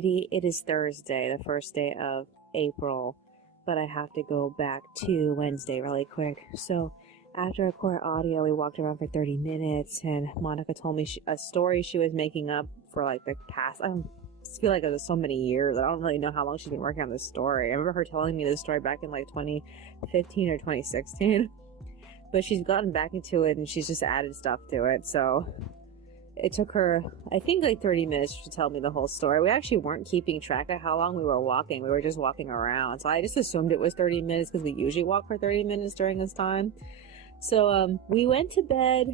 Alrighty, it is Thursday, the first day of April, but I have to go back to Wednesday really quick. So after a core audio, we walked around for 30 minutes, and Monica told me a story she was making up for like the past, I feel like it was so many years. I don't really know how long she's been working on this story. I remember her telling me this story back in like 2015 or 2016, but she's gotten back into it and she's just added stuff to it. So it took her, I think, like 30 minutes to tell me the whole story. We actually weren't keeping track of how long we were walking. We were just walking around. So I just assumed it was 30 minutes because we usually walk for 30 minutes during this time. So we went to bed.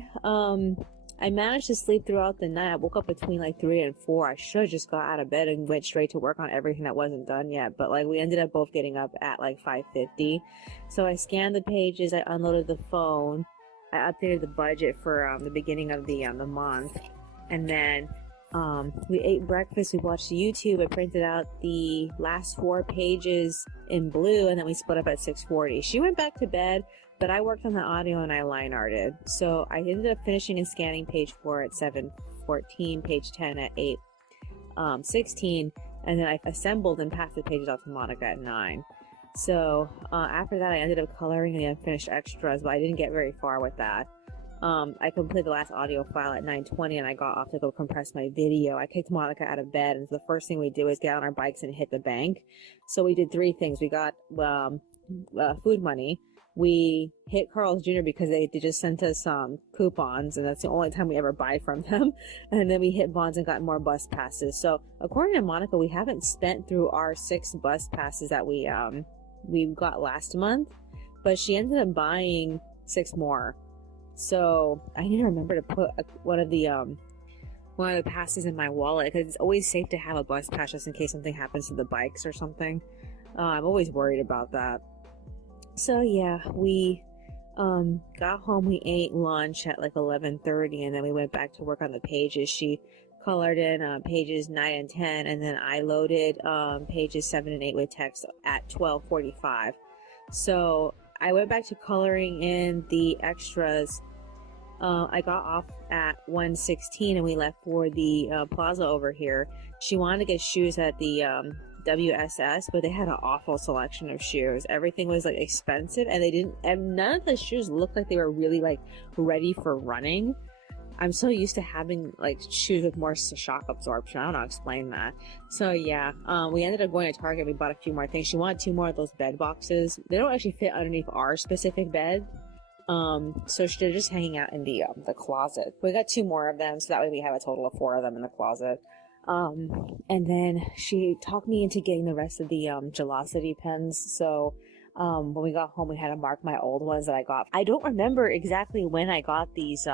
I managed to sleep throughout the night. I woke up between like 3 and 4. I should have just got out of bed and went straight to work on everything that wasn't done yet. But like we ended up both getting up at like 5:50. So I scanned the pages. I unloaded the phone. I updated the budget for the beginning of the month. And then we ate breakfast, we watched YouTube, I printed out the last 4 pages in blue, and then we split up at 6:40. She went back to bed, but I worked on the audio and I line arted. So I ended up finishing and scanning page 4 at 7:14, page 10 at 8:16, and then I assembled and passed the pages off to Monica at 9. So after that, I ended up coloring the unfinished extras, but I didn't get very far with that. I completed the last audio file at 9:20, and I got off to go compress my video. I kicked Monica out of bed, and the first thing we did was get on our bikes and hit the bank. So we did 3 things. We got food money. We hit Carl's Jr. because they just sent us coupons, and that's the only time we ever buy from them. And then we hit bonds and got more bus passes. So according to Monica, we haven't spent through our 6 bus passes that we got last month, but she ended up buying 6 more. So I need to remember to put one of the passes in my wallet, because it's always safe to have a bus pass just in case something happens to the bikes or something. I'm always worried about that. So yeah, we got home, we ate lunch at like 11:30, and then we went back to work on the pages. She colored in pages 9 and 10, and then I loaded pages 7 and 8 with text at 12:45. So I went back to coloring in the extras. I got off at 1:16, and we left for the plaza over here. She wanted to get shoes at the WSS, but they had an awful selection of shoes. Everything was like expensive, and none of the shoes looked like they were really like ready for running. I'm so used to having like shoes with more shock absorption. I don't know how to explain that. So yeah, we ended up going to Target. We bought a few more things. She wanted 2 more of those bed boxes. They don't actually fit underneath our specific bed. So they're just hanging out in the closet. We got 2 more of them, so that way we have a total of 4 of them in the closet. And then she talked me into getting the rest of the Gelocity pens. So when we got home, we had to mark my old ones that I got. I don't remember exactly when I got these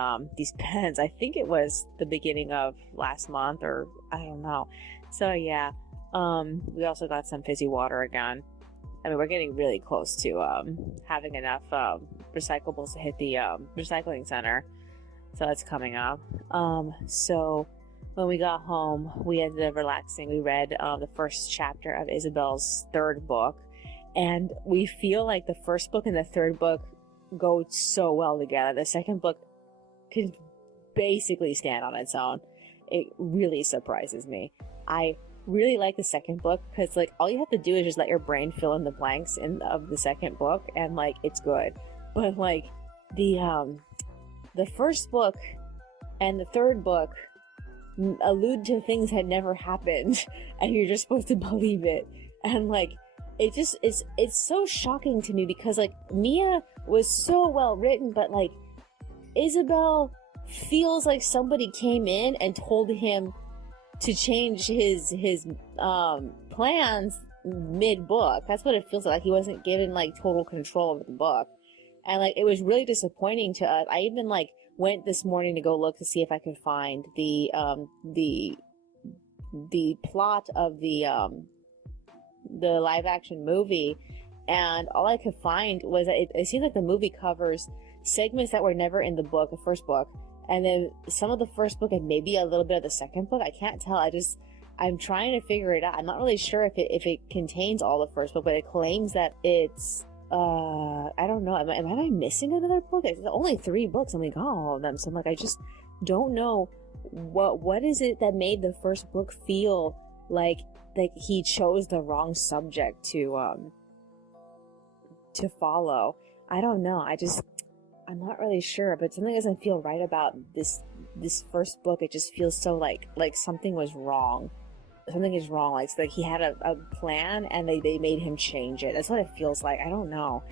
pens. I think it was the beginning of last month, or I don't know. So yeah, we also got some fizzy water again. I mean, we're getting really close to having enough recyclables to hit the recycling center. So that's coming up. So when we got home, we ended up relaxing. We read the first chapter of Isabel's 3rd book. And we feel like the first book and the 3rd book go so well together. The 2nd book can basically stand on its own. It really surprises me. I really like the 2nd book because like all you have to do is just let your brain fill in the blanks of the 2nd book, and like it's good. But like the 1st book and the 3rd book allude to things that never happened, and you're just supposed to believe it. And like it's so shocking to me because like Mia was so well written, but like Isabel feels like somebody came in and told him to change his plans mid-book. That's what it feels like. He wasn't given like total control of the book, and like it was really disappointing to us. I even like went this morning to go look to see if I could find the plot of the live action movie, and all I could find was that it seems like the movie covers segments that were never in the book, the 1st book, and then some of the 1st book and maybe a little bit of the 2nd book. I can't tell. I'm trying to figure it out. I'm not really sure if it contains all the 1st book, but it claims that it's I don't know. Am I missing another book? It's only 3 books and we got all of them. So I'm like, I just don't know what is it that made the 1st book feel like like he chose the wrong subject to follow. I don't know. I'm not really sure, but something doesn't feel right about this first book. It just feels so like something was wrong. Something is wrong. Like, it's like he had a plan and they made him change it. That's what it feels like. I don't know.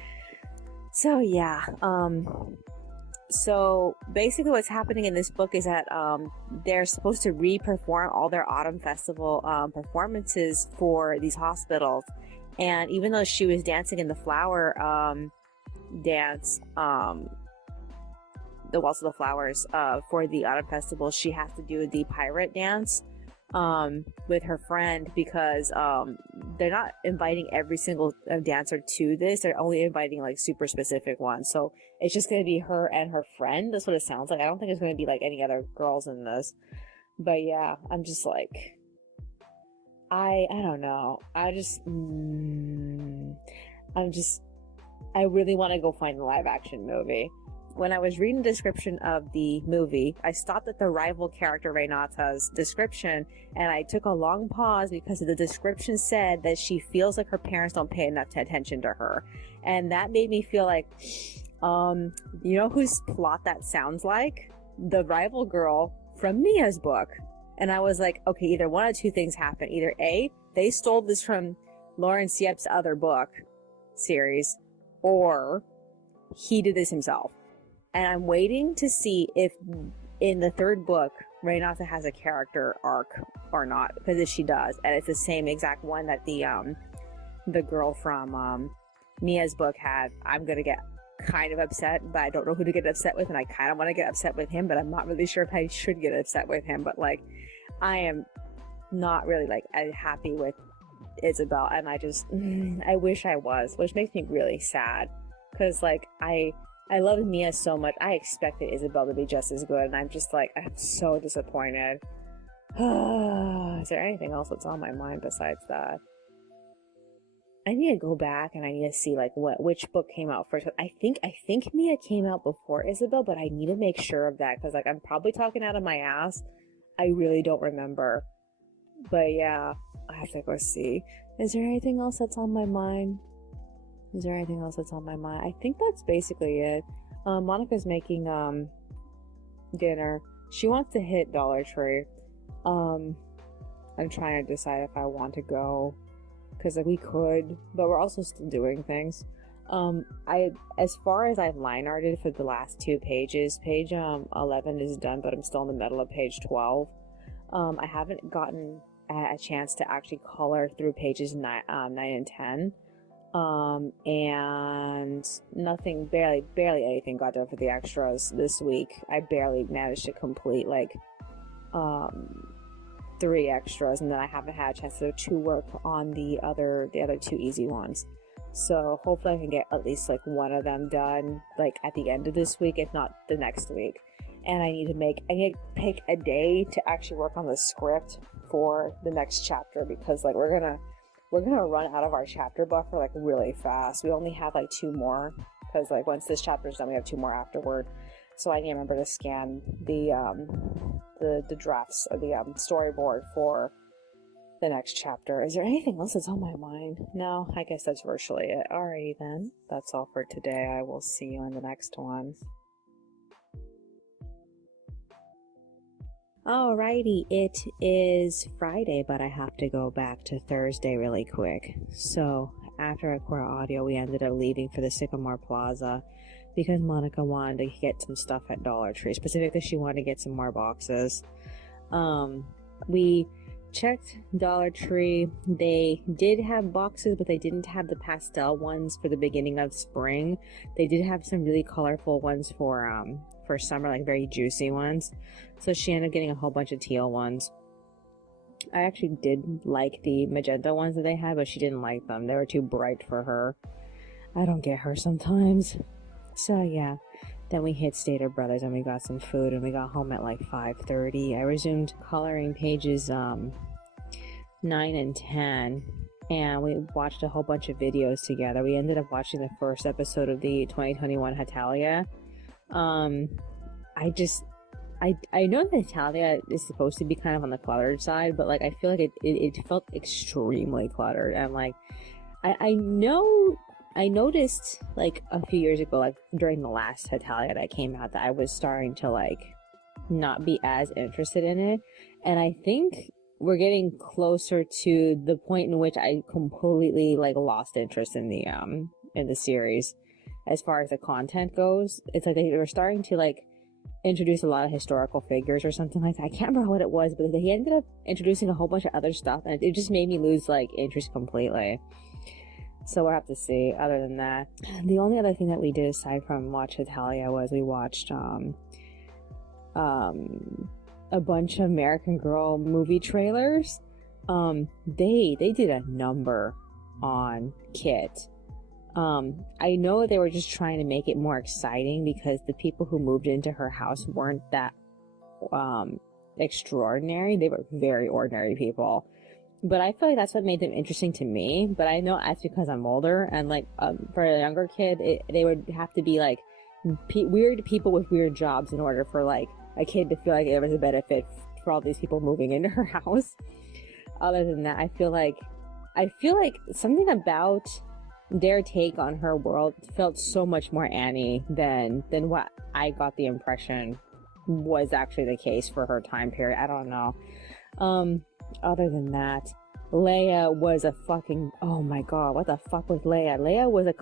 So yeah. So basically what's happening in this book is that they're supposed to re-perform all their autumn festival performances for these hospitals. And even though she was dancing in the flower dance, the Waltz of the Flowers for the autumn festival, she has to do the pirate dance with her friend, because they're not inviting every single dancer to this. They're only inviting like super specific ones. So it's just going to be her and her friend. That's what it sounds like. I don't think there's going to be like any other girls in this. But yeah, I'm just like, I don't know. I really want to go find the live action movie. When I was reading the description of the movie, I stopped at the rival character Renata's description, and I took a long pause because the description said that she feels like her parents don't pay enough attention to her. And that made me feel like, you know whose plot that sounds like? The rival girl from Mia's book. And I was like, okay, either one of two things happened. Either A, they stole this from Lawrence Yep's other book series, or he did this himself. And I'm waiting to see if in the third book Renata has a character arc or not, because if she does, and it's the same exact one that the girl from Mia's book had, I'm gonna get kind of upset, but I don't know who to get upset with, and I kind of want to get upset with him, but I'm not really sure if I should get upset with him. But like, I am not really like happy with Isabel, and I wish I was, which makes me really sad, because like I love Mia so much. I expected Isabel to be just as good, and I'm just like, I'm so disappointed. Is there anything else that's on my mind besides that? I need to go back and I need to see like which book came out first. I think Mia came out before Isabel, but I need to make sure of that, because like I'm probably talking out of my ass. I really don't remember. But yeah, I have to go see. Is there anything else that's on my mind? I think that's basically it. Monica's making dinner. She wants to hit Dollar Tree. I'm trying to decide if I want to go, because like we could, but we're also still doing things. As far as I've line arted for the last 2 pages, page 11 is done, but I'm still in the middle of page 12. I haven't gotten a chance to actually color through pages 9 and 10. And nothing, barely anything got done for the extras this week. I barely managed to complete like 3 extras, and then I haven't had a chance to work on the other 2 easy ones. So hopefully I can get at least like one of them done like at the end of this week, if not the next week. And I need to pick a day to actually work on the script for the next chapter, because like we're gonna run out of our chapter buffer like really fast. We only have like 2 more, because like once this chapter's done, we have 2 more afterward. So I need to remember to scan the drafts of the storyboard for the next chapter. Is there anything else that's on my mind? No, I guess that's virtually it. Alrighty then. That's all for today. I will see you in the next one. Alrighty, it is Friday, but I have to go back to Thursday really quick. So, after I recorded audio, we ended up leaving for the Sycamore Plaza because Monica wanted to get some stuff at Dollar Tree. Specifically, she wanted to get some more boxes. We checked Dollar Tree. They did have boxes, but they didn't have the pastel ones for the beginning of spring. They did have some really colorful ones for summer, like very juicy ones. So she ended up getting a whole bunch of teal ones. I actually did like the magenta ones that they had, but she didn't like them. They were too bright for her. I don't get her sometimes. So yeah, then we hit Stater Brothers and we got some food, and we got home at like 5:30. I resumed coloring pages 9 and 10, and we watched a whole bunch of videos together. We ended up watching the first episode of the 2021 Hatalia. I know that Italia is supposed to be kind of on the cluttered side, but like I feel like it felt extremely cluttered, and like I know I noticed like a few years ago, like during the last Italia that came out, that I was starting to like not be as interested in it, and I think we're getting closer to the point in which I completely like lost interest in the series as far as the content goes. It's like they were starting to like introduce a lot of historical figures or something like that. I can't remember what it was, but he ended up introducing a whole bunch of other stuff, and it just made me lose like interest completely. So we'll have to see. Other than that, the only other thing that we did aside from watch Italia was we watched a bunch of American Girl movie trailers. They did a number on Kit. I know they were just trying to make it more exciting because the people who moved into her house weren't that extraordinary. They were very ordinary people. But I feel like that's what made them interesting to me. But I know that's because I'm older, and like for a younger kid, they would have to be like weird people with weird jobs in order for like a kid to feel like it was a benefit for all these people moving into her house. Other than that, I feel like something about their take on her world felt so much more Annie than what I got the impression was actually the case for her time period. I don't know. Other than that, Leia was a fucking, oh my god, what the fuck was Leia? Leia was a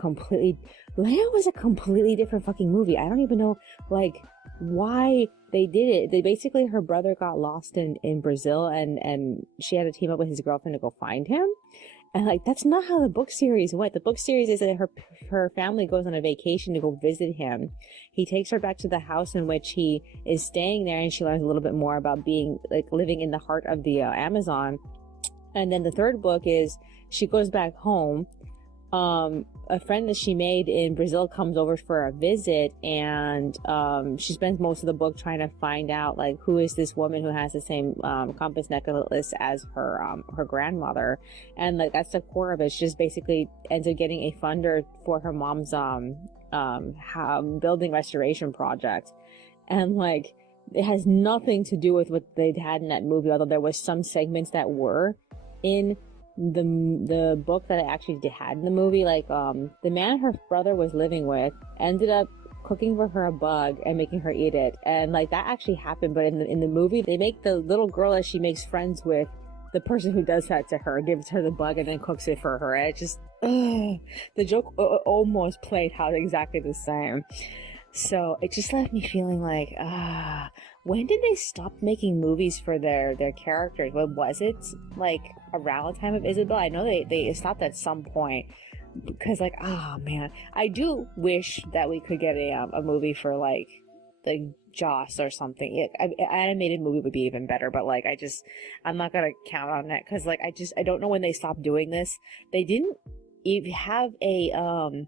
completely different fucking movie. I don't even know like why they did it. They basically, her brother got lost in Brazil, and she had to team up with his girlfriend to go find him. And like that's not how the book series went. The book series is that her family goes on a vacation to go visit him. He takes her back to the house in which he is staying there, and she learns a little bit more about being like living in the heart of the Amazon. And then the third book is she goes back home. A friend that she made in Brazil comes over for a visit, and she spends most of the book trying to find out like who is this woman who has the same compass necklace as her grandmother, and like that's the core of it. She just basically ends up getting a funder for her mom's building restoration project, and like it has nothing to do with what they'd had in that movie, although there was some segments that were in the book that I actually had in the movie. Like the man her brother was living with ended up cooking for her a bug and making her eat it, and like that actually happened. But in the movie, they make the little girl that she makes friends with, the person who does that to her, gives her the bug and then cooks it for her. And it just the joke almost played out exactly the same. So it just left me feeling like, when did they stop making movies for their characters? What was it, like around the time of Isabel? I know they stopped at some point, because like, man, I do wish that we could get a movie for like Joss or something. An animated movie would be even better, but like I'm not gonna count on that, because like I don't know when they stopped doing this. They didn't even have a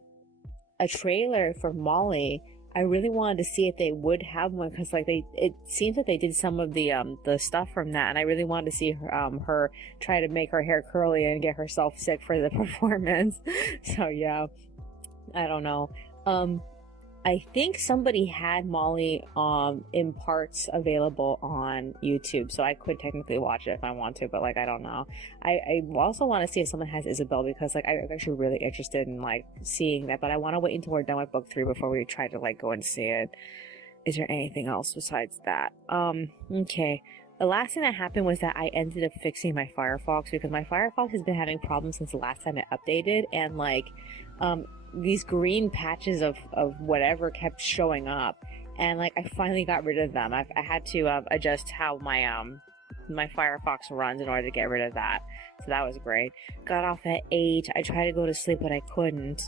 trailer for Molly. I really wanted to see if they would have one, because like it seems like they did some of the stuff from that, and I really wanted to see her try to make her hair curly and get herself sick for the performance. So yeah, I don't know. I think somebody had Molly in parts available on YouTube, so I could technically watch it if I want to, but like I don't know. I also want to see if someone has Isabel, because like I'm actually really interested in like seeing that, but I want to wait until we're done with book 3 before we try to like go and see it. Is there anything else besides that? Okay. The last thing that happened was that I ended up fixing my Firefox, because my Firefox has been having problems since the last time it updated, and like these green patches of whatever kept showing up, and like I finally got rid of them. I had to adjust how my my Firefox runs in order to get rid of that, so that was great. Got off at 8. I tried to go to sleep, but I couldn't.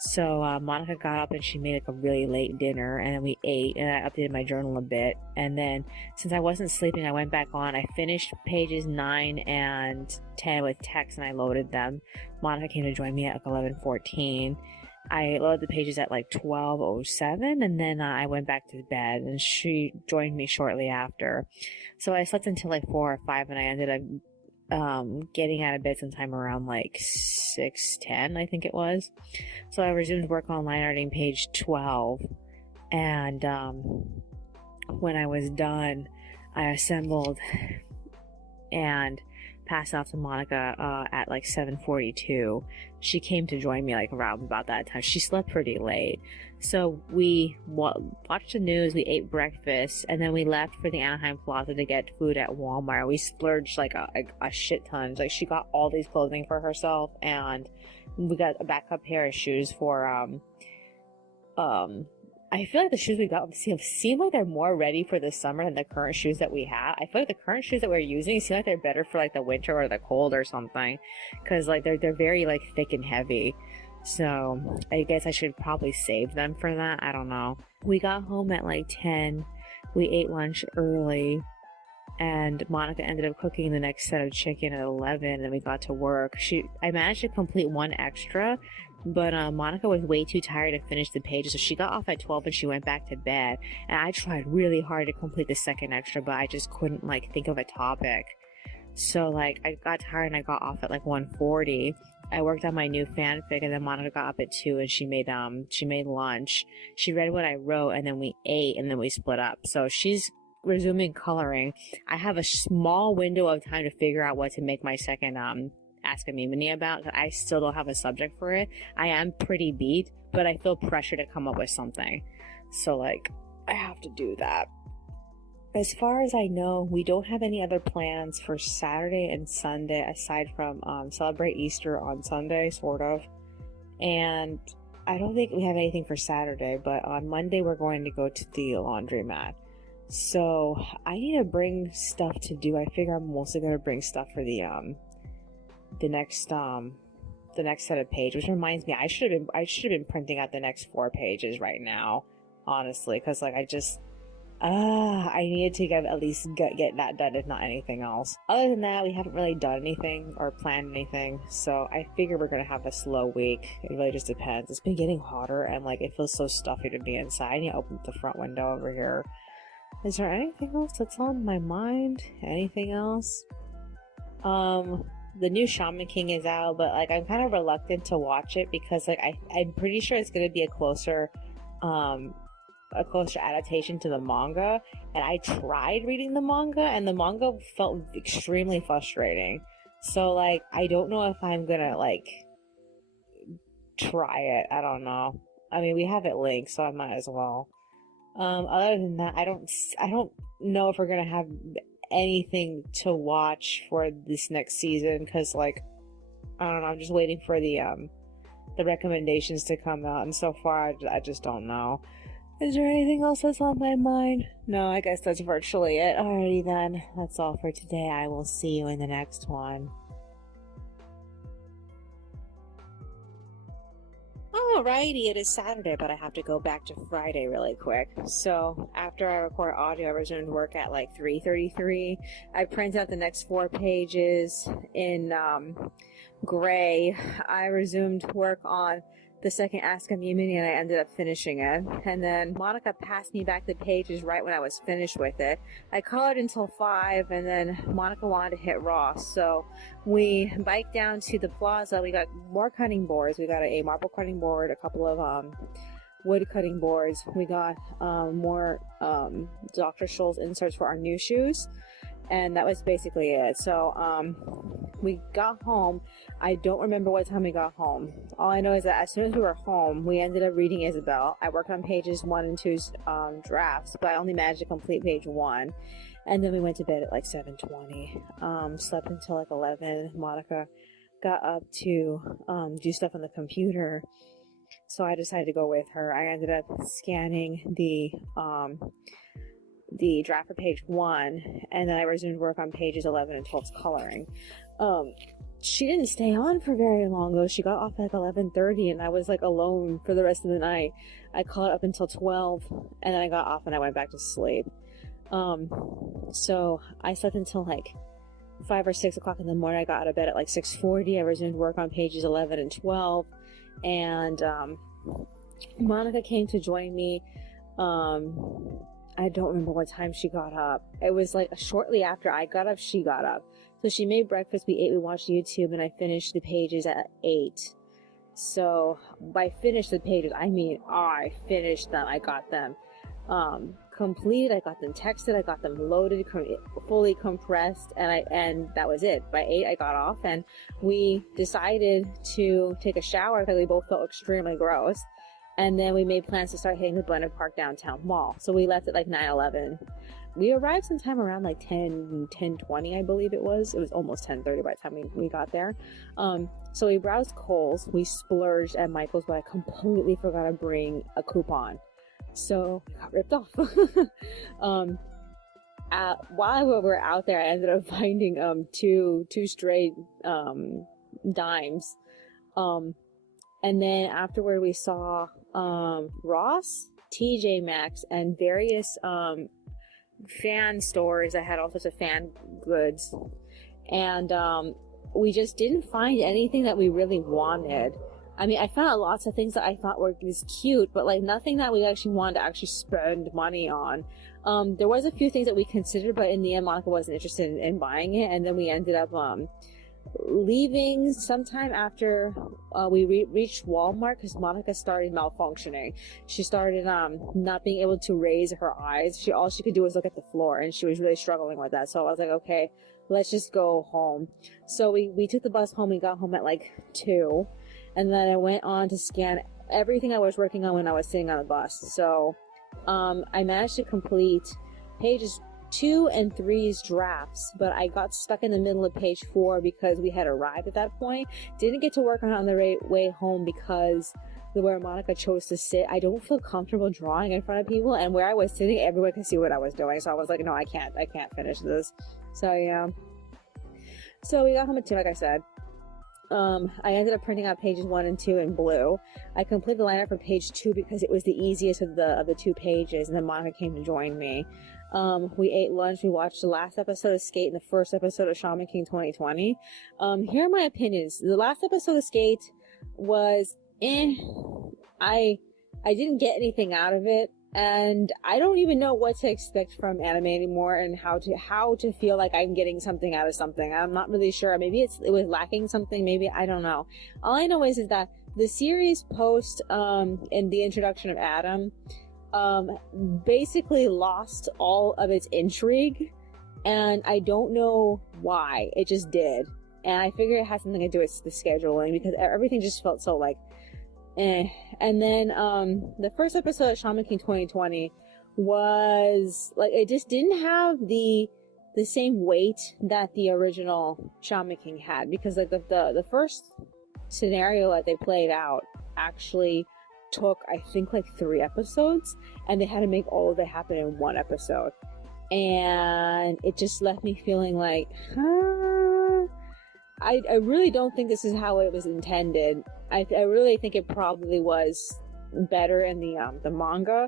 So Monica got up and she made like a really late dinner, and then we ate, and I updated my journal a bit, and then since I wasn't sleeping, I went back on. I finished pages 9 and 10 with text, and I loaded them. Monica came to join me at like 11:14. I loaded the pages at like 12:07, and then I went back to bed, and she joined me shortly after. So I slept until like 4 or 5, and I ended up getting out of bed sometime around like 6:10, I think it was. So I resumed work on line arting page 12, and when I was done, I assembled and passed off to Monica at like 7:42. She came to join me like around about that time. She slept pretty late. So we watched the news, we ate breakfast, and then we left for the Anaheim Plaza to get food at Walmart. We splurged like a shit ton. Like, she got all these clothing for herself, and we got a backup pair of shoes for I feel like the shoes we got seem like they're more ready for the summer than the current shoes that we have. I feel like the current shoes that we're using seem like they're better for like the winter or the cold or something, because like they're very like thick and heavy. So I guess I should probably save them for that. I don't know. We got home at like 10. We ate lunch early, and Monica ended up cooking the next set of chicken at 11, and we got to work. I managed to complete one extra, but Monica was way too tired to finish the pages, so she got off at 12 and she went back to bed. And I tried really hard to complete the second extra, but I just couldn't like think of a topic. So like I got tired and I got off at like 1:40. I worked on my new fanfic, and then Monica got up at 2 and she made lunch. She read what I wrote, and then we ate, and then we split up. So she's resuming coloring. I have a small window of time to figure out what to make my second Ask Amymone about. I still don't have a subject for it. I am pretty beat, but I feel pressure to come up with something. So like I have to do that. As far as I know, we don't have any other plans for Saturday and Sunday aside from celebrate Easter on Sunday, sort of. And I don't think we have anything for Saturday, but on Monday we're going to go to the laundromat. So I need to bring stuff to do. I figure I'm mostly going to bring stuff for the next set of pages, which reminds me, I should have been printing out the next 4 pages right now, honestly, because like I needed to at least get that done, if not anything else. Other than that, we haven't really done anything or planned anything, so I figure we're gonna have a slow week. It really just depends. It's been getting hotter, and like it feels so stuffy to be inside. I need to open the front window over here. Is there anything else that's on my mind? Anything else? The new Shaman King is out, but like I'm kind of reluctant to watch it because like I'm pretty sure it's gonna be a closer adaptation to the manga, and I tried reading the manga, and the manga felt extremely frustrating. So like I don't know if I'm gonna like try it. I don't know. I mean, we have it linked, so I might as well. Other than that, I don't know if we're gonna have anything to watch for this next season, because like I don't know, I'm just waiting for the recommendations to come out, and so far I just don't know. Is there anything else that's on my mind? No, I guess that's virtually it. Alrighty then, that's all for today. I will see you in the next one. Alrighty, it is Saturday, but I have to go back to Friday really quick. So after I record audio, I resumed work at like 3:33. I printed out the next 4 pages in gray. I resumed work on the second Ask Amymone, and I ended up finishing it. And then Monica passed me back the pages right when I was finished with it. I colored until 5, and then Monica wanted to hit Ross. So we biked down to the plaza. We got more cutting boards. We got a marble cutting board, a couple of wood cutting boards. We got more Dr. Scholl's inserts for our new shoes. And that was basically it. So we got home. I don't remember what time we got home. All I know is that as soon as we were home, we ended up reading Isabel. I worked on pages 1 and 2's drafts, but I only managed to complete page 1. And then we went to bed at like 7:20. Slept until like 11. Monica got up to do stuff on the computer, so I decided to go with her. I ended up scanning the draft for page 1, and then I resumed work on pages 11 and 12's coloring. She didn't stay on for very long though. She got off at like 11:30, and I was like alone for the rest of the night. I caught up until 12, and then I got off and I went back to sleep. So I slept until like 5 or 6 o'clock in the morning. I got out of bed at like 6:40. I resumed work on pages 11 and 12, and Monica came to join me. I don't remember what time she got up. It was like shortly after I got up, she got up. So she made breakfast, we ate, we watched YouTube, and I finished the pages at 8. So by finished the pages, I mean I finished them. I got them complete. I got them texted, I got them loaded, fully compressed, and that was it. By 8, I got off, and we decided to take a shower because we both felt extremely gross. And then we made plans to start hitting the Buena Park Downtown mall. So we left at like 9:11. We arrived sometime around like 10:20, I believe it was. It was almost 10:30 by the time we got there. So we browsed Kohl's, we splurged at Michael's, but I completely forgot to bring a coupon. So we got ripped off. While we were out there, I ended up finding two straight dimes. And then afterward we saw Ross, TJ Maxx, and various fan stores that had all sorts of fan goods. And we just didn't find anything that we really wanted. I mean, I found lots of things that I thought were just cute, but like nothing that we actually wanted to actually spend money on. There was a few things that we considered, but in the end, Monica wasn't interested in buying it. And then we ended up leaving sometime after we reached Walmart because Monica started malfunctioning. She started not being able to raise her eyes. All she could do was look at the floor, and she was really struggling with that. So I was like, okay, let's just go home. So we took the bus home. We got home at like 2. And then I went on to scan everything I was working on when I was sitting on the bus. So I managed to complete pages 2 and 3's drafts, but I got stuck in the middle of page 4 because we had arrived at that point. Didn't get to work on it on the way home because where Monica chose to sit, I don't feel comfortable drawing in front of people, and where I was sitting, everyone could see what I was doing. So I was like, no, I can't finish this. So yeah. So we got home at 2, like I said. I ended up printing out pages 1 and 2 in blue. I completed the lineup for page 2 because it was the easiest of the 2 pages, and then Monica came to join me. We ate lunch. We watched the last episode of Skate and the first episode of Shaman King 2020. Here are my opinions. The last episode of Skate was I didn't get anything out of it, and I don't even know what to expect from anime anymore, and how to feel like I'm getting something out of something. I'm not really sure. Maybe it was lacking something. Maybe I don't know. All I know is that the series post in the introduction of Adam basically lost all of its intrigue, and I don't know why. It just did, and I figure it has something to do with the scheduling because everything just felt so like And then the first episode of Shaman King 2020 was like, it just didn't have the same weight that the original Shaman King had, because like the first scenario that they played out actually took, I think, like 3 episodes, and they had to make all of it happen in 1 episode, and it just left me feeling like, I really don't think this is how it was intended. I really think it probably was better in the manga.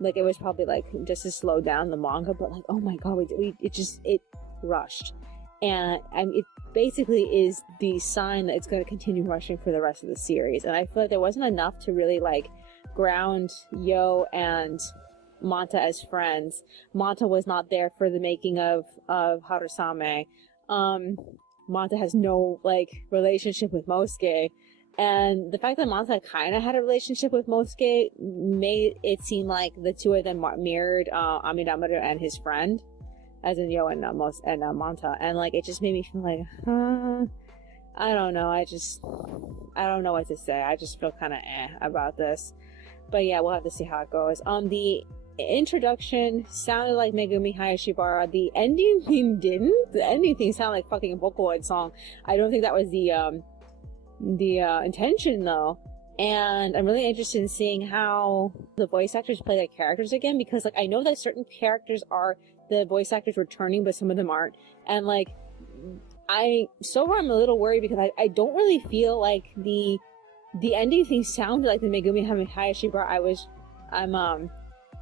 Like, it was probably like just to slow down the manga, but like, oh my god, it rushed, and it basically is the sign that it's going to continue rushing for the rest of the series. And I feel like there wasn't enough to really like ground Yo and Manta as friends. Manta was not there for the making of Harusame. Manta has no like relationship with Mosuke, and the fact that Manta kind of had a relationship with Mosuke made it seem like the 2 of them mirrored Amidamaru and his friend, as in Yo and Manta, and like it just made me feel like, I don't know. I don't know what to say. I just feel kind of about this, but yeah, we'll have to see how it goes. The introduction sounded like Megumi Hayashibara. The ending theme didn't. The ending theme sounded like fucking Vocaloid song. I don't think that was the intention though. And I'm really interested in seeing how the voice actors play their characters again, because like I know that certain characters are the voice actors returning, but some of them aren't. And like so far I'm a little worried because I don't really feel like the ending theme sounded like the Megumi Hayashibara I'm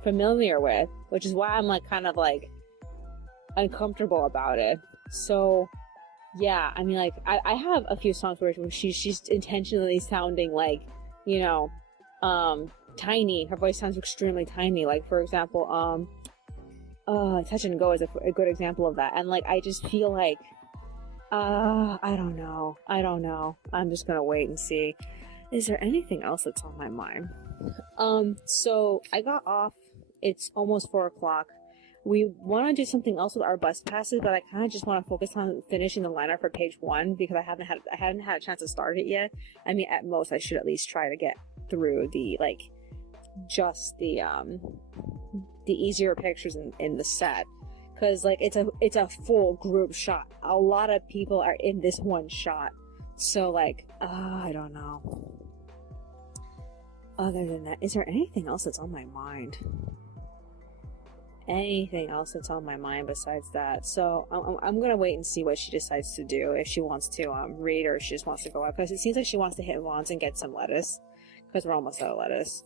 familiar with, which is why I'm like kind of like uncomfortable about it. So yeah, I mean, like I have a few songs where she's intentionally sounding like, you know, tiny. Her voice sounds extremely tiny. Like, for example, Touch and Go is a good example of that. And like I just feel like I don't know. I'm just gonna wait and see. Is there anything else that's on my mind? So I got off it's almost 4 o'clock. We want to do something else with our bus passes, but I kind of just want to focus on finishing the liner for page 1 because I hadn't had a chance to start it yet. I mean, at most I should at least try to get through the just the easier pictures in the set, because it's a full group shot. A lot of people are in this one shot, so I don't know. Other than that, is there anything else that's on my mind? Anything else that's on my mind besides that? So I'm gonna wait and see what she decides to do, if she wants to read or if she just wants to go out, because it seems like she wants to hit Vaughn's and get some lettuce, because we're almost out of lettuce.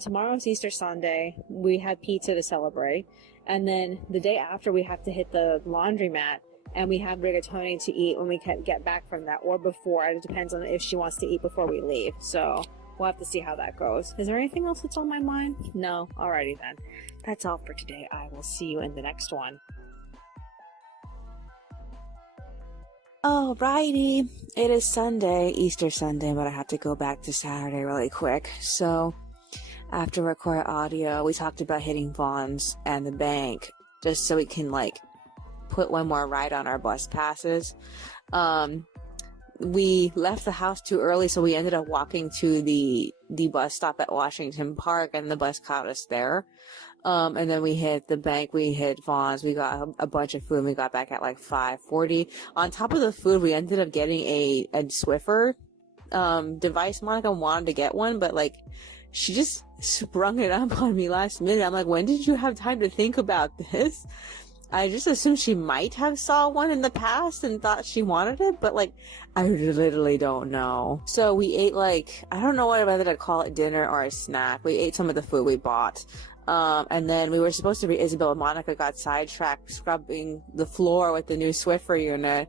Tomorrow's Easter Sunday. We have pizza to celebrate, and then the day after we have to hit the laundromat, and we have rigatoni to eat when we can get back from that, or before. It depends on if she wants to eat before we leave, so we'll have to see how that goes. Is there anything else that's on my mind? No? Alrighty then. That's all for today. I will see you in the next one. Alrighty. It is Sunday, Easter Sunday, but I have to go back to Saturday really quick. So, after record audio, we talked about hitting Vaughn's and the bank, just so we can, put one more ride on our bus passes. We left the house too early, so we ended up walking to the bus stop at Washington Park, and the bus caught us there. And then we hit the bank, we hit Vaughn's, we got a bunch of food, and we got back at 5:40. On top of the food, we ended up getting a Swiffer device. Monica wanted to get one, but she just sprung it up on me last minute. I'm like, when did you have time to think about this? I just assumed she might have saw one in the past and thought she wanted it, but I literally don't know. So we ate I don't know whether to call it dinner or a snack. We ate some of the food we bought. And then we were supposed to read Isabel. Monica got sidetracked scrubbing the floor with the new Swiffer unit.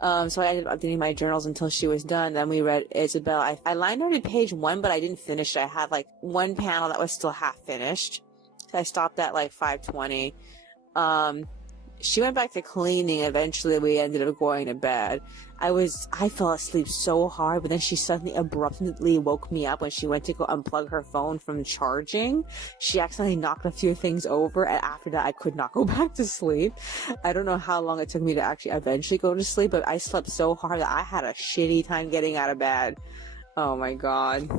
So I ended up updating my journals until she was done. Then we read Isabel. I line arted page 1, but I didn't finish it. I had one panel that was still half finished. So I stopped at 5:20. She went back to cleaning. Eventually we ended up going to bed. I fell asleep so hard, but then she suddenly abruptly woke me up when she went to go unplug her phone from charging. She accidentally knocked a few things over, and after that I could not go back to sleep. I don't know how long it took me to actually eventually go to sleep, but I slept so hard that I had a shitty time getting out of bed. Oh my god.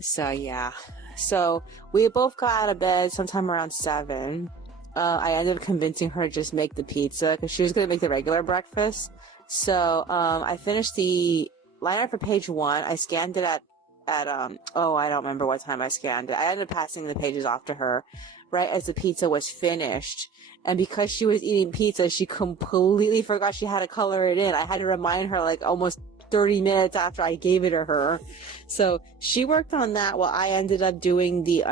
So yeah. So we both got out of bed sometime around 7. I ended up convincing her to just make the pizza because she was going to make the regular breakfast. So I finished the liner for page 1. I scanned it at I don't remember what time I scanned it. I ended up passing the pages off to her right as the pizza was finished. And because she was eating pizza, she completely forgot she had to color it in. I had to remind her almost 30 minutes after I gave it to her. So she worked on that while I ended up doing the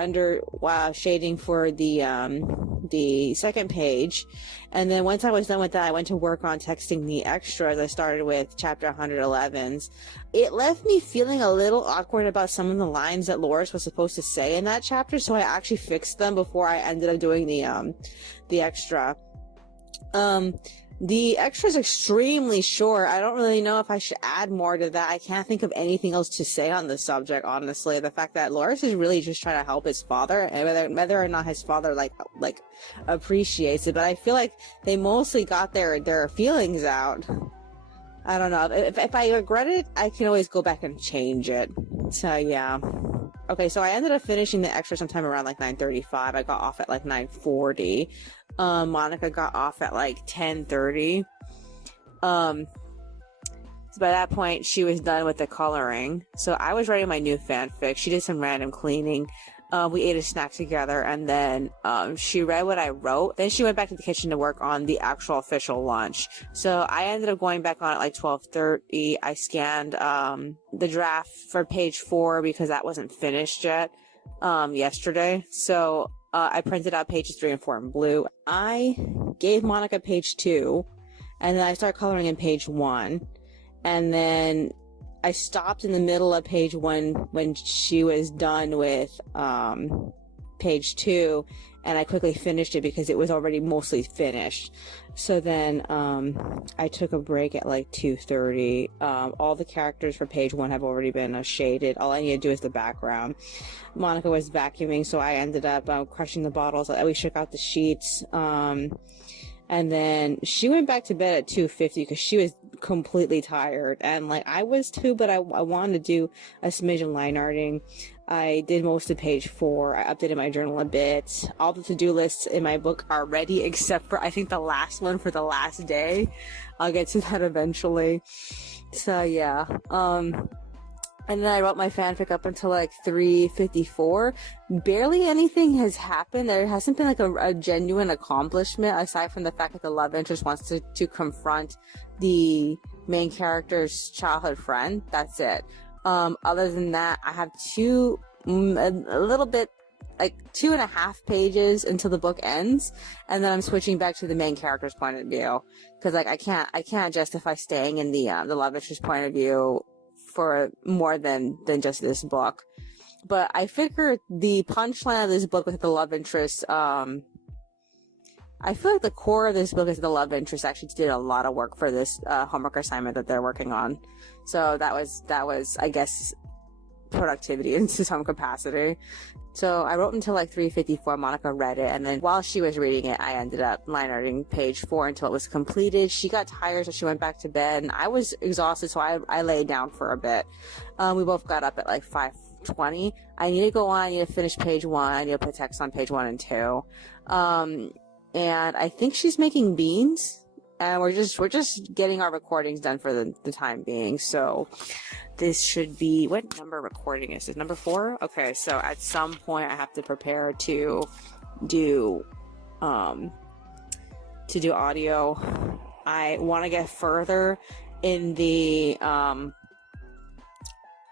shading for the second page. And then once I was done with that, I went to work on texting the extras. I started with chapter 111's. It left me feeling a little awkward about some of the lines that Loris was supposed to say in that chapter, so I actually fixed them before I ended up doing the extra. The extra is extremely short. I don't really know if I should add more to that. I can't think of anything else to say on the subject, honestly. The fact that Loris is really just trying to help his father, and whether or not his father appreciates it, but I feel like they mostly got their feelings out. I don't know. If I regret it, I can always go back and change it. So yeah. Okay, so I ended up finishing the extra sometime around 9:35. I got off at 9:40. Monica got off at 10:30. So by that point, she was done with the coloring. So I was writing my new fanfic. She did some random cleaning. We ate a snack together, and then she read what I wrote. Then she went back to the kitchen to work on the actual official lunch. So I ended up going back on at 12:30. I scanned the draft for page 4 because that wasn't finished yet yesterday. So I printed out pages 3 and 4 in blue. I gave Monica page 2, and then I started coloring in page 1, and then I stopped in the middle of page 1 when she was done with page 2, and I quickly finished it because it was already mostly finished. So then I took a break at like 2:30. All the characters for page 1 have already been shaded. All I need to do is the background. Monica was vacuuming, so I ended up crushing the bottles. We shook out the sheets. And then she went back to bed at 2:50 because she was completely tired. And like I was too, but I wanted to do a smidge of line arting. I did most of page 4. I updated my journal a bit. All the to-do lists in my book are ready except for I think the last one for the last day. I'll get to that eventually. So yeah. And then I wrote my fanfic up until like 3:54. Barely anything has happened. There hasn't been like a genuine accomplishment aside from the fact that the love interest wants to confront the main character's childhood friend. That's it. Other than that, I have a little bit, like 2.5 pages until the book ends. And then I'm switching back to the main character's point of view. Cause like I can't justify staying in the love interest point of view for more than just this book. But I figure the punchline of this book with the love interest, I feel like the core of this book is the love interest actually did a lot of work for this homework assignment that they're working on. So that was I guess productivity into some capacity. So I wrote until like 3:54. Monica read it, and then while she was reading it, I ended up line arting page 4 until it was completed. She got tired, so she went back to bed, and I was exhausted, so I laid down for a bit. We both got up at like 5:20. I need to go on. I need to finish page 1. I need to put text on page 1 and 2. And I think she's making beans, and we're just getting our recordings done for the time being. So this should be, what number recording is this? Number 4? Okay, so at some point I have to prepare to do audio. I want to get further in the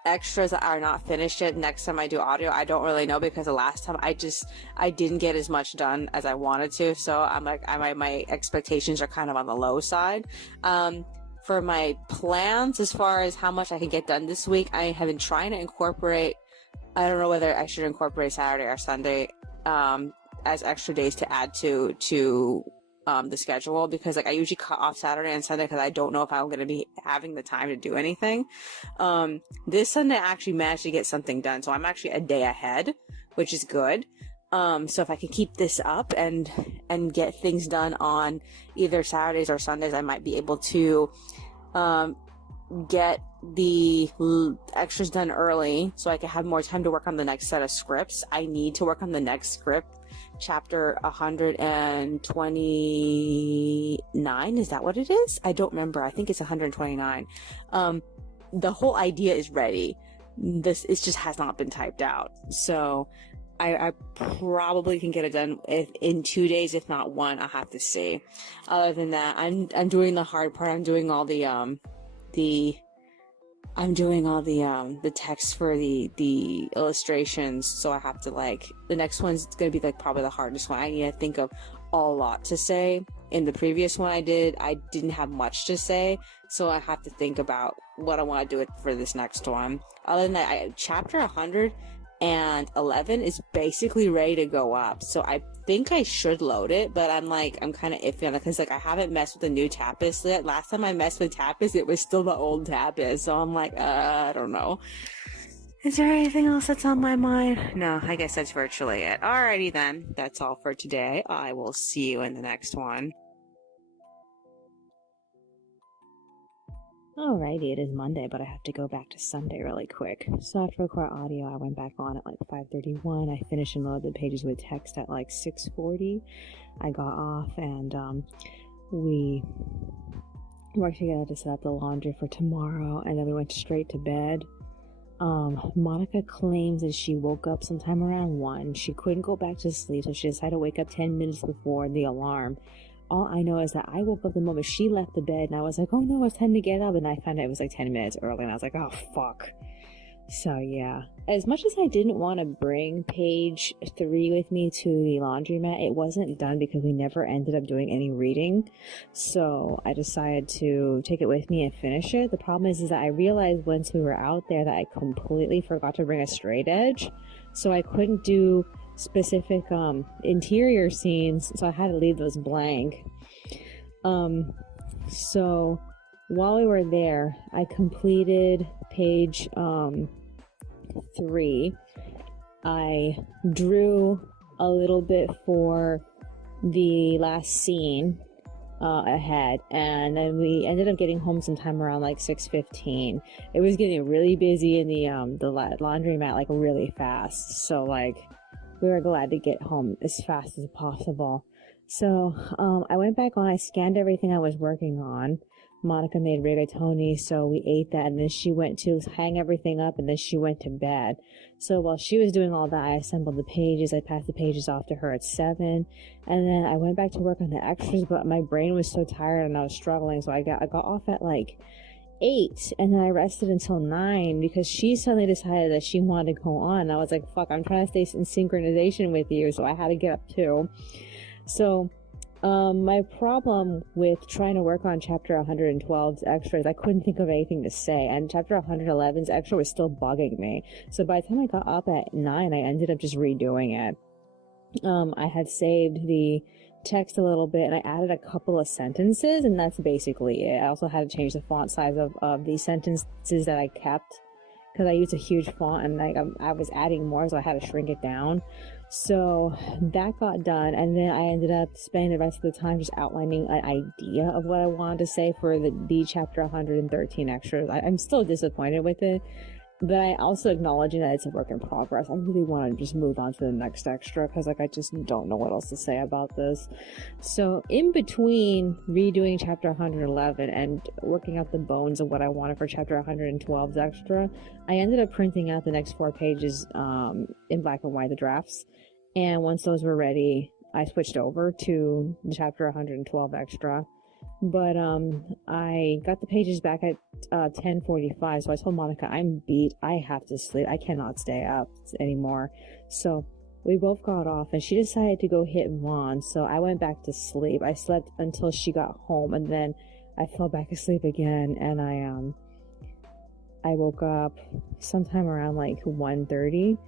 extras that are not finished yet. Next time I do audio, I don't really know, because the last time I didn't get as much done as I wanted to. So I'm like, my expectations are kind of on the low side. For my plans, as far as how much I can get done this week, I have been trying to incorporate, I don't know whether I should incorporate Saturday or Sunday, as extra days to add to the schedule, because like I usually cut off Saturday and Sunday because I don't know if I'm going to be having the time to do anything. This Sunday I actually managed to get something done, so I'm actually a day ahead, which is good. So if I can keep this up and get things done on either Saturdays or Sundays, I might be able to get the extras done early so I can have more time to work on the next set of scripts. I need to work on the next script, chapter 129. Is that what it is? I don't remember. I think it's 129. The whole idea is ready. It just has not been typed out. So I probably can get it done in 2 days, if not 1. I'll have to see. Other than that, I'm doing the hard part. I'm doing all the text for the illustrations. So I have to, like, the next one's gonna be like probably the hardest one. I need to think of a lot to say. In the previous one I didn't have much to say, so I have to think about what I want to do for this next one. Other than that, chapter 111 is basically ready to go up, so I think I should load it, but I'm kind of iffy on it because like I haven't messed with the new Tapis yet. Last time I messed with Tapis, it was still the old Tapis, so I'm like, I don't know. Is there anything else that's on my mind? No, I guess that's virtually it. Alrighty then, that's all for today. I will see you in the next one. Alrighty, it is Monday, but I have to go back to Sunday really quick. So after record audio, I went back on at like 5:31. I finished and loaded the pages with text at like 6:40. I got off and we worked together to set up the laundry for tomorrow, and then we went straight to bed. Monica claims that she woke up sometime around 1. She couldn't go back to sleep, so she decided to wake up 10 minutes before the alarm. All I know is that I woke up the moment she left the bed, and I was like, oh no, it's time to get up, and I found out it was like 10 minutes early, and I was like, oh fuck. So yeah, as much as I didn't want to bring page 3 with me to the laundromat, it wasn't done because we never ended up doing any reading, so I decided to take it with me and finish it. The problem is that I realized once we were out there that I completely forgot to bring a straight edge, so I couldn't do specific interior scenes, so I had to leave those blank. So while we were there, I completed page 3. I drew a little bit for the last scene ahead, and then we ended up getting home sometime around like 6:15. It was getting really busy in the laundromat, like really fast, so like we were glad to get home as fast as possible. So I went back on, I scanned everything I was working on. Monica made rigatoni, so we ate that, and then she went to hang everything up, and then she went to bed. So while she was doing all that, I assembled the pages. I passed the pages off to her at 7, and then I went back to work on the extras, but my brain was so tired and I was struggling, so I got off at like 8, and then I rested until 9 because she suddenly decided that she wanted to go on. I was like, fuck, I'm trying to stay in synchronization with you, so I had to get up too. So my problem with trying to work on chapter 112's extras, I couldn't think of anything to say, and chapter 111's extra was still bugging me. So by the time I got up at 9, I ended up just redoing it. I had saved the text a little bit, and I added a couple of sentences, and that's basically it. I also had to change the font size of the sentences that I kept, because I used a huge font, and I was adding more, so I had to shrink it down. So that got done, and then I ended up spending the rest of the time just outlining an idea of what I wanted to say for the chapter 113 extras. I'm still disappointed with it, but I also acknowledging that it's a work in progress. I really want to just move on to the next extra, because like I just don't know what else to say about this. So in between redoing chapter 111 and working out the bones of what I wanted for chapter 112's extra, I ended up printing out the next 4 pages in black and white, the drafts. And once those were ready, I switched over to the chapter 112 extra. But I got the pages back at 10:45, so I told Monica, I'm beat, I have to sleep, I cannot stay up anymore. So we both got off, and she decided to go hit Vaughn, so I went back to sleep. I slept until she got home, and then I fell back asleep again, and I woke up sometime around like 1:30.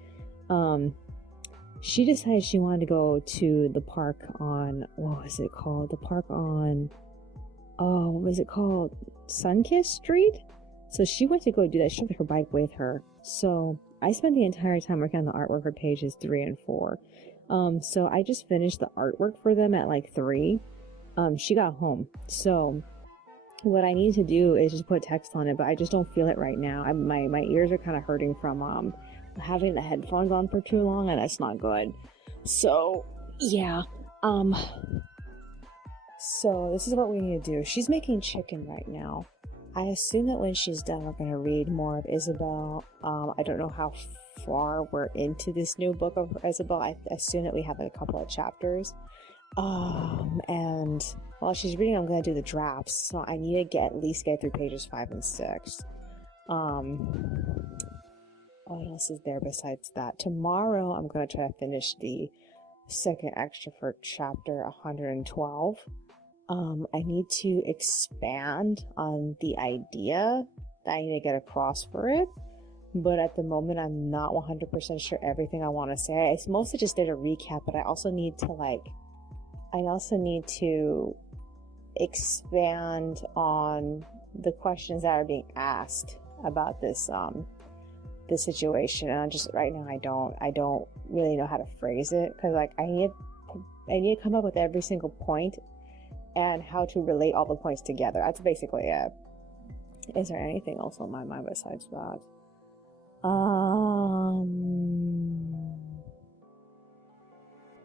She decided she wanted to go to the park on, what was it called? The park on, what was it called? Sunkissed Street? So she went to go do that. She took her bike with her. So I spent the entire time working on the artwork for pages 3 and 4. So I just finished the artwork for them at like 3. She got home. So what I need to do is just put text on it, but I just don't feel it right now. My ears are kind of hurting from having the headphones on for too long, and that's not good. So yeah. So this is what we need to do. She's making chicken right now. I assume that when she's done, we're going to read more of Isabel. I don't know how far we're into this new book of Isabel. I assume that we have a couple of chapters. And while she's reading, I'm going to do the drafts. So I need to at least get through pages 5 and 6. What else is there besides that? Tomorrow, I'm going to try to finish the second extra for chapter 112. I need to expand on the idea that I need to get across for it, but at the moment I'm not 100% sure everything I want to say. I mostly just did a recap, but I also need to expand on the questions that are being asked about this situation. And right now I don't really know how to phrase it, because like I need to come up with every single point and how to relate all the points together. That's basically it. Is there anything else on my mind besides that?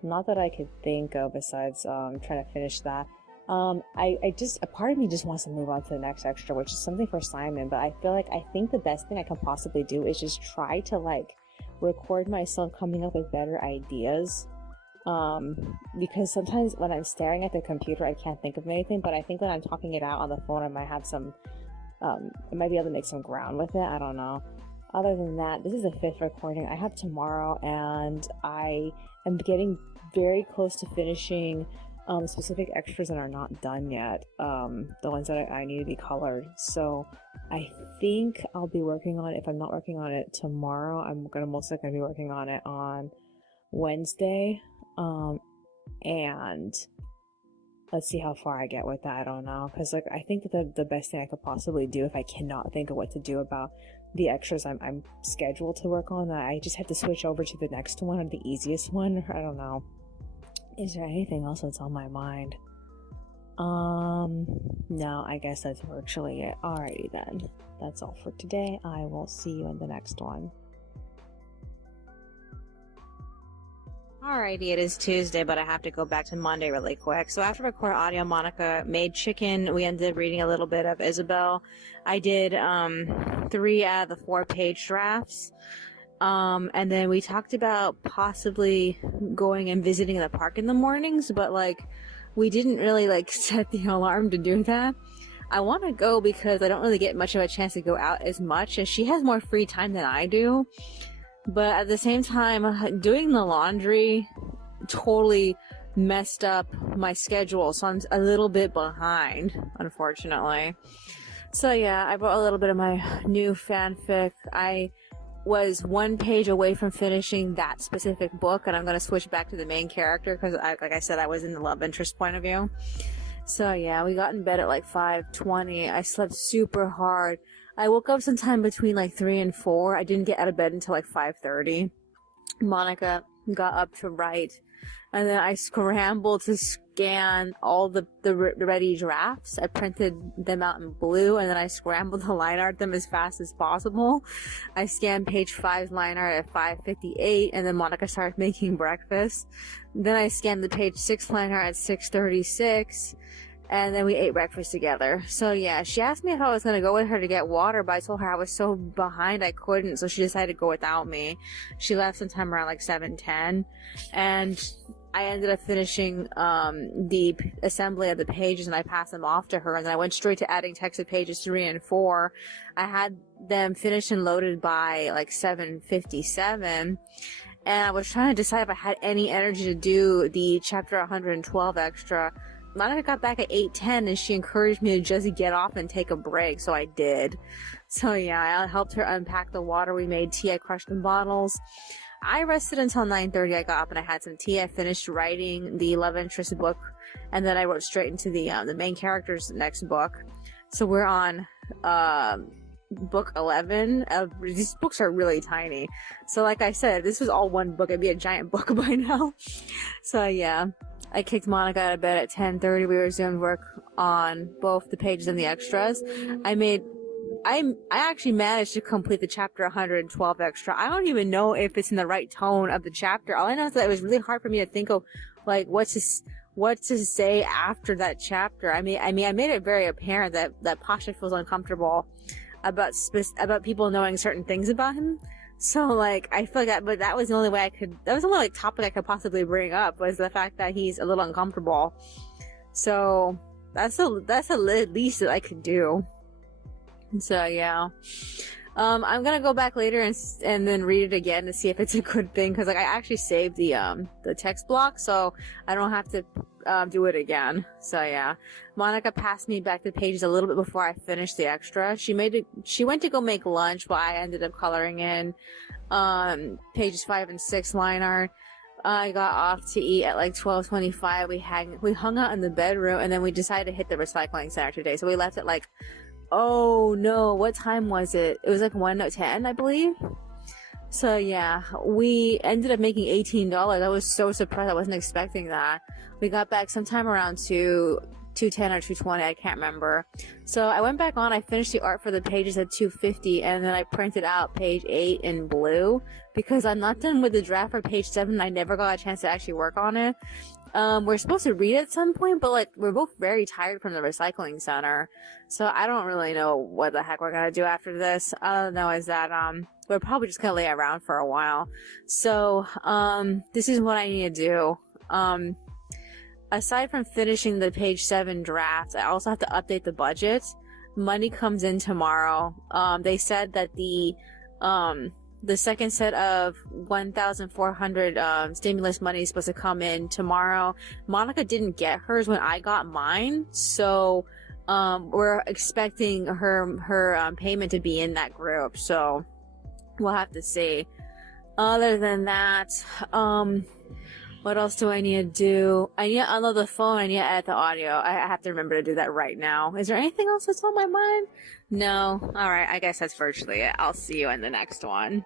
Not that I could think of besides trying to finish that. A part of me just wants to move on to the next extra, which is something for Simon, but I think the best thing I can possibly do is just try to like record myself coming up with better ideas. Because sometimes when I'm staring at the computer, I can't think of anything, but I think when I'm talking it out on the phone, I might have I might be able to make some ground with it. I don't know. Other than that, this is the 5th recording I have tomorrow, and I am getting very close to finishing specific extras that are not done yet, the ones that I need to be colored. So I think I'll be working on it. If I'm not working on it tomorrow, I'm most likely gonna be working on it on Wednesday. And let's see how far I get with that. I don't know, because like I think that the best thing I could possibly do, if I cannot think of what to do about the extras I'm scheduled to work on, that I just have to switch over to the next one, or the easiest one. I don't know. Is there anything else that's on my mind? No, I guess that's virtually it. Alrighty then. That's all for today. I will see you in the next one. Alrighty, it is Tuesday, but I have to go back to Monday really quick. So after record audio, Monica made chicken. We ended up reading a little bit of Isabel. I did 3 out of the 4 page drafts. And then we talked about possibly going and visiting the park in the mornings, but like we didn't really like set the alarm to do that. I want to go because I don't really get much of a chance to go out as much, and she has more free time than I do. But at the same time, doing the laundry totally messed up my schedule, so I'm a little bit behind, unfortunately. So yeah, I brought a little bit of my new fanfic. I was 1 page away from finishing that specific book, and I'm going to switch back to the main character because, like I said, I was in the love interest point of view. So yeah, we got in bed at like 5:20. I slept super hard. I woke up sometime between like 3 and 4. I didn't get out of bed until like 5:30. Monica got up to write, and then I scrambled to scan all the ready drafts. I printed them out in blue, and then I scrambled to line art them as fast as possible. I scanned page 5's line art at 5:58, and then Monica started making breakfast. Then I scanned the page 6 line art at 6:36. And then we ate breakfast together. So yeah, she asked me if I was going to go with her to get water, but I told her I was so behind I couldn't, so she decided to go without me. She left sometime around like 7:10, and I ended up finishing the assembly of the pages, and I passed them off to her, and then I went straight to adding text to pages 3 and 4. I had them finished and loaded by like 7:57, and I was trying to decide if I had any energy to do the chapter 112 extra. Monica got back at 8:10, and she encouraged me to just get off and take a break, so I did. So yeah, I helped her unpack the water. We made tea. I crushed in bottles. I rested until 9:30. I got up and I had some tea. I finished writing the love interest book, and then I wrote straight into the main character's next book. So we're on book 11. These books are really tiny. So like I said, this was all one book. It'd be a giant book by now. So yeah. I kicked Monica out of bed at 10:30. We resumed work on both the pages and the extras. I actually managed to complete the chapter 112 extra. I don't even know if it's in the right tone of the chapter. All I know is that it was really hard for me to think of like what to say after that chapter. I mean, I made it very apparent that Pasha feels uncomfortable about people knowing certain things about him. So, like, I feel like but that was the only way that was the only, like, topic I could possibly bring up, was the fact that he's a little uncomfortable. So, that's the least that I could do. So, yeah. I'm gonna go back later and then read it again to see if it's a good thing, because, like, I actually saved the text block, so I don't have to, do it again. So, yeah. Monica passed me back the pages a little bit before I finished the extra. She went to go make lunch while I ended up coloring in, pages 5 and 6 line art. I got off to eat at like 12:25. We hung out in the bedroom, and then we decided to hit the recycling center today. So we left at like, oh no, what time was it? It was like 1:10, I believe. So yeah, we ended up making $18. I was so surprised. I wasn't expecting that. We got back sometime around 2:10 or 2:20, I can't remember. So I went back on, I finished the art for the pages at 2:50, and then I printed out page 8 in blue, because I'm not done with the draft for page 7. I never got a chance to actually work on it. We're supposed to read at some point, but like we're both very tired from the recycling center, so I don't really know what the heck we're gonna do after this. All I know is that we're probably just gonna lay around for a while. So this is what I need to do. Aside from finishing the page 7 draft, I also have to update the budget. Money comes in tomorrow. They said that the second set of 1,400 stimulus money is supposed to come in tomorrow. Monica didn't get hers when I got mine, so we're expecting her payment to be in that group. So we'll have to see. Other than that, what else do I need to do? I need to unload the phone. I need to edit the audio. I have to remember to do that right now. Is there anything else that's on my mind? No. All right. I guess that's virtually it. I'll see you in the next one.